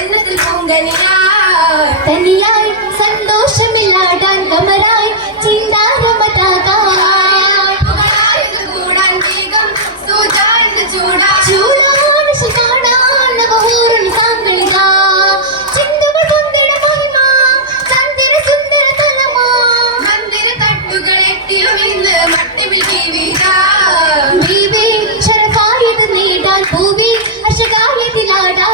ജന്നത്തിൽ പൂങ്കനിയായി തനിയായി സന്തോഷമില്ലാടാൻ കമറായി ചിന്താരമതാകാൻ കൂടാൻ വേഗം സൂചായിട്ട് ചൂടാ ചൂടാണ് ശികാടാൻ നവഹൂറും സാങ്കളിക ചിന്തകൾ പൊന്തിട മഹിമ ചന്ദ്ര സുന്ദര തലമാ മന്ദിര തട്ടുകൾ എട്ടിലും ഇന്ന് മട്ടിവിൽ ജീവിതാ ബീബി ശരഫായത് നേടാൻ പൂവി അശകായതിലാടാൻ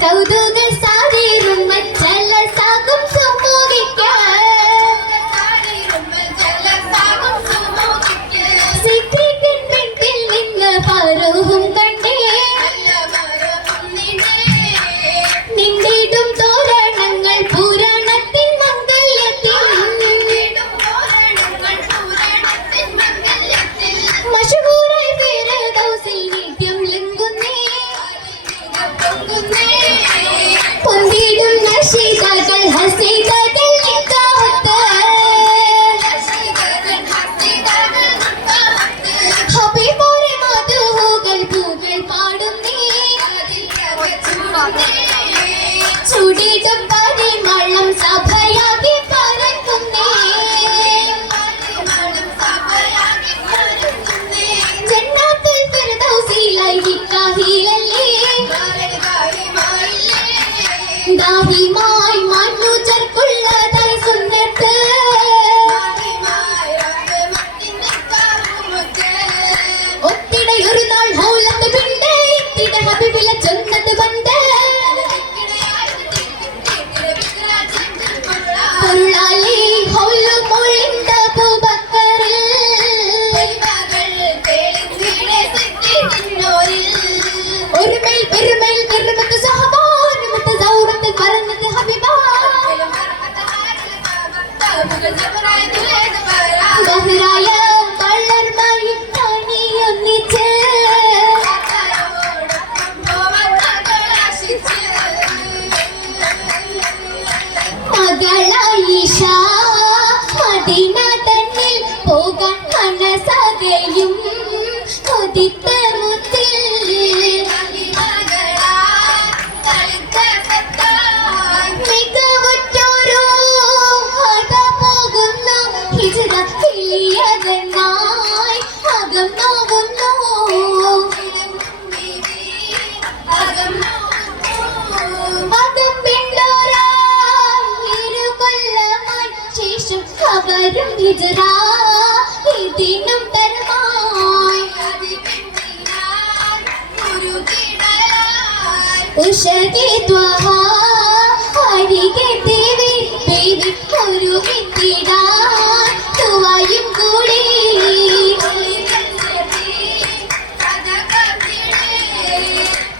കൗതുക സാരീരും മച്ചല സാകും സുമോകിക്കാൻ സിദ്ദീഖിൻ വീട്ടിൽ നിന്ന് ഫറൂഖും കണ്ടേ നിന്നിടും തോരണങ്ങൾ പുരാണത്തിൻ മംഗല്യത്തിൽ മശഹൂറായി ഫിർദൗസിൽ നിത്യം ലംഘുന്നേ പൊന്തിടും നശീതകൾ ഹസീതകൾ നിക്കാഹത്ത് ഹബീബോരെ മധുഹുകൾ പൂകൾ പാടുന്നേ ചുടിടും പരിമളം സഭയാകെ പരക്കുന്നേ ജന്നത്തുൽ ഫിർദൗസിലായി നിക്കാഹിലല്ലേ ദാഹിമായി മനുജർക്കുള്ളതായി സുന്നത്ത് ഒത്തിടയൊരു നാൾ ഹൗലത്ത് പിണ്ട് ഇത്തിട ഹബീബിലെ ചൊന്നത് ബണ്ട് പൊരുളാലി ഹൗലും മൊഴിണ്ട അബൂബക്കറിൽ ഒരുമേൽ പെരുമേൽ നിർമ്മത്ത് സഹബാ പറഞ്ഞത് ഹബീബ ബഹ്റായ വളർമായി തണിയൊന്നിച്ച് മകളായിഷ മദീന തന്നിൽ പോകാൻ മനസ്സാകെയും കൊതിത്ത മുത്തിൽ അവരും ഹിജ്റ ഇതിനും തരമായി ഉഷകി ത്വഹ അരികെ ദേവി ദേവി ഒരു വിത്തിടാൻ തുവായും കൂടി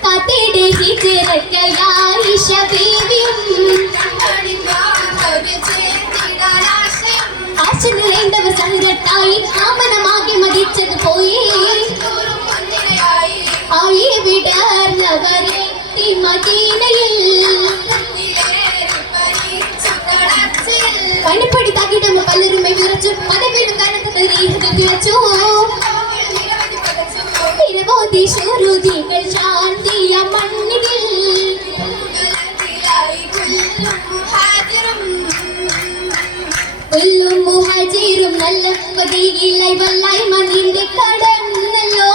കത്തിടെ ഹിജ്റയ്ക്കായിഷ ബീവിയും ആശനിറേണ്ടവർ സഹജത്തായി ആമനമാകെ മതിച്ചത് പോയി ആയി വിടർന്നവരെ മദീനയിൽ പണിപ്പടി തകിടമ പലരുമെ വിറച്ചു പദവിയിലും കനത്തത് തിരച്ചു നിരവധി ശുരുതികൾ ശാന്തിയ മണ്ണിൽ മുഹാജിറും നല്ല പതിയിലായി വല്ലായി മനിന്റെ കടന്നല്ലോ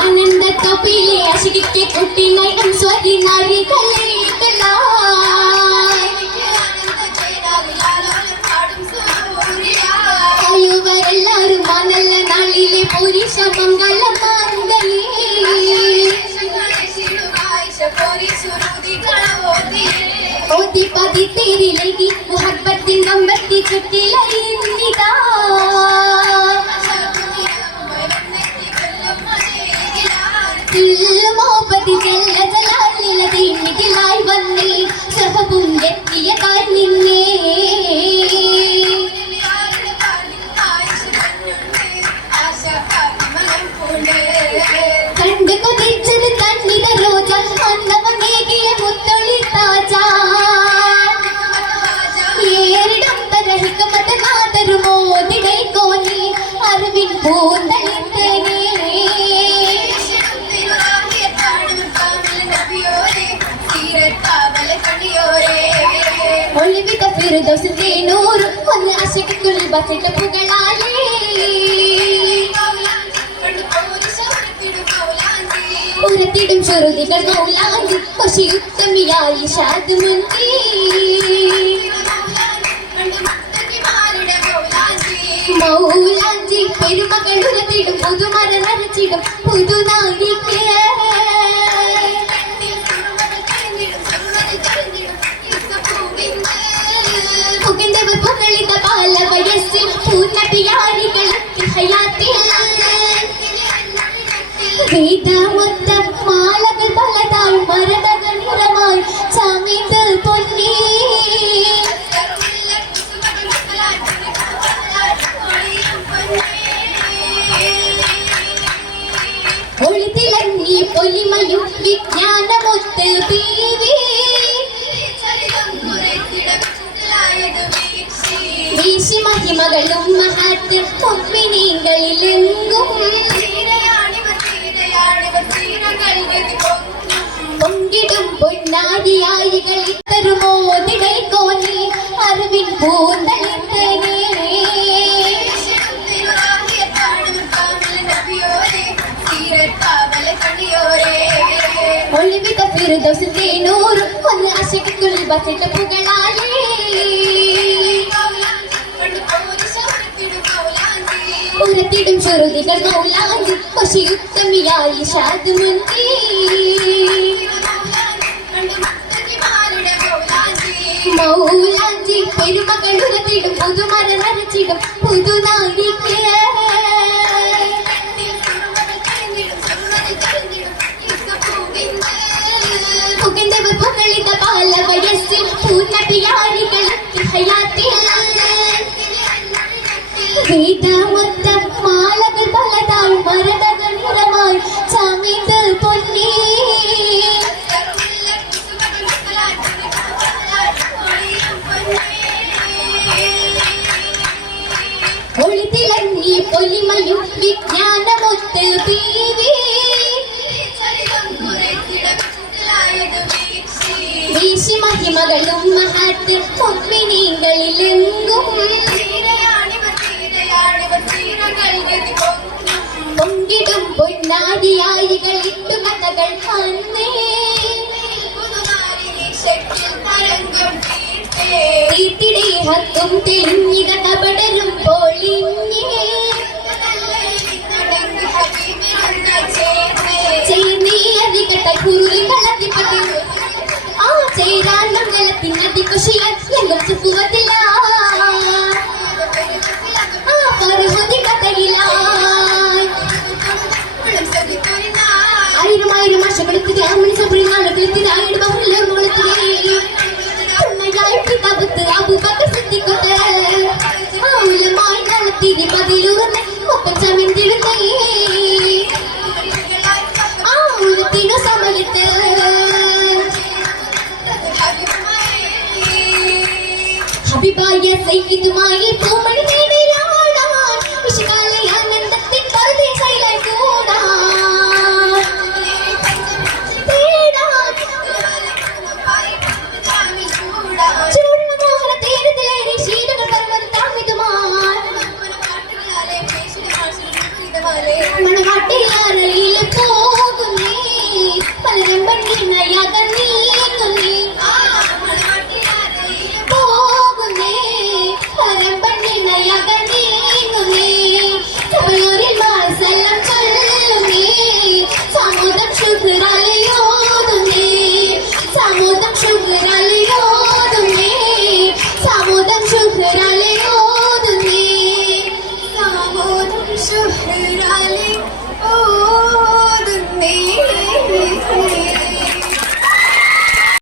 ആനന്ദ കപ്പിലെ അശിക്ക് കുട്ടിനായി അംസ്വതി നാരികളെ കഴിവരെല്ലാരും ആ നല്ല നാളിലെ പുരുഷ മംഗള മാംഗലി ओदी पदी तेरी लगी मोहब्बत दिन गंबती छुट्टी लगी निदा दिल मोहब्बत जल जलाली लदी निकलाई बंदी सहबुन जत्ती कारनिन्ने അറിവിൻ പൂന്തളിത്തനേ ഒളിവിത ഫിർദൗസിന്റെ നൂറ് ഒന്ന് അശകിക്കുള്ളിൽ ബസിട്ട് പുകളാലേ ഉരത്തിടും ചെറുതികൾ മൗലാഞ്ചി കൊശിയുത്തമിയായി ഷാദ്മുന്തി മൗലാഞ്ചി പെരുമകൾ ഉരത്തിടും പുതുമര നരച്ചിടും പുതുനായിക്ക് പുകണ്ടവർ പുകളിത ബാല വയസ്സിൽ പൂർണ്ണപിയാരികളൊക്കെ ഹയാത്തിൽ വേദമൊത്ത മാലകൾ പലതായി മരതകൾ നിറമായി ചമിത് പൊന്നേ ഒളിതിളങ്ങി പൊലിമയും വിജ്ഞാനമൊത്ത് ബീവി വീശി മഹിമകളും മഹത്ത് പൊമ്മിനികളിലെങ്കും പൊങ്കിടും പൊന്നാരിയായികൾ തരുമോ ദിടൽ കോന്നി അറിവിൻ പൂന്തളിത്തനേ ഒളിവിത ഫിർദൗസിന്റെ നൂറ് ഒന്ന് അശകിക്കുള്ളിൽ ബസിട്ട് പുകളാലേ ഉരത്തിടും ചെറുതികൾ മൗലാഞ്ചി കൊശിയുത്തമിയായി ഷാദ്മുന്തി മൗലാഞ്ചി പെരുമകൾ ഉരത്തിടും പുതുമര നരച്ചിടും പുതുനായിക്ക് പുകണ്ടവർ പുകളിത ബാല വയസ്സിൽ പൂർണ്ണപിയാരികളൊക്കെ ഹയാത്തിൽ വേദമൊത്ത മാലകൾ പലതായി മരതകൾ നിറമായി ചമിത് പൊന്നേ ഒളിതിളങ്ങി പൊലിമയും വിജ്ഞാനമൊത്ത് ബീവി വീശി മഹിമകളും മഹത്ത് പൊമ്മിനികളിലെങ്കും പൊങ്കിടും പൊന്നാരിയായികൾ ഇട്ടു കഥകൾ അന്നേ തീർത്തിടെ ഹത്തും തെളിഞ്ഞിത കപടരും പൊളിഞ്ഞേ ചേർന്നീ അധികട്ട കുരുളി കളത്തിപ്പത്തി ആ ചേരാൻ മംഗളത്തിൻ അതികുശിയൻ എങ്കും സുഖത്തില്ല ആ പരഹതി കഥയില്ല ആയിരം വർഷമെടുത്തത് അമ്മണി സബറി നാളുകളെത്തിയത് ആയിരം ബഹുലോർമ്മകളെത്തിയേ ഉണ്ണയായി പിതാവത്ത് അബൂബക്കർ സിദ്ദീഖ് മൗലമായി നടത്തിരി പതിലൂർന്ന് ഒപ്പം ചമിന്തിടുന്നേ ആ ഉരുത്തിനു സമയത്ത് ഹബീബായ സയ്യിദുമായി പൂമണി നേടിയാടാൻ വിശുകാലെ ആനന്ദത്തിൻ പരദേശയിലായി കൂടാൻ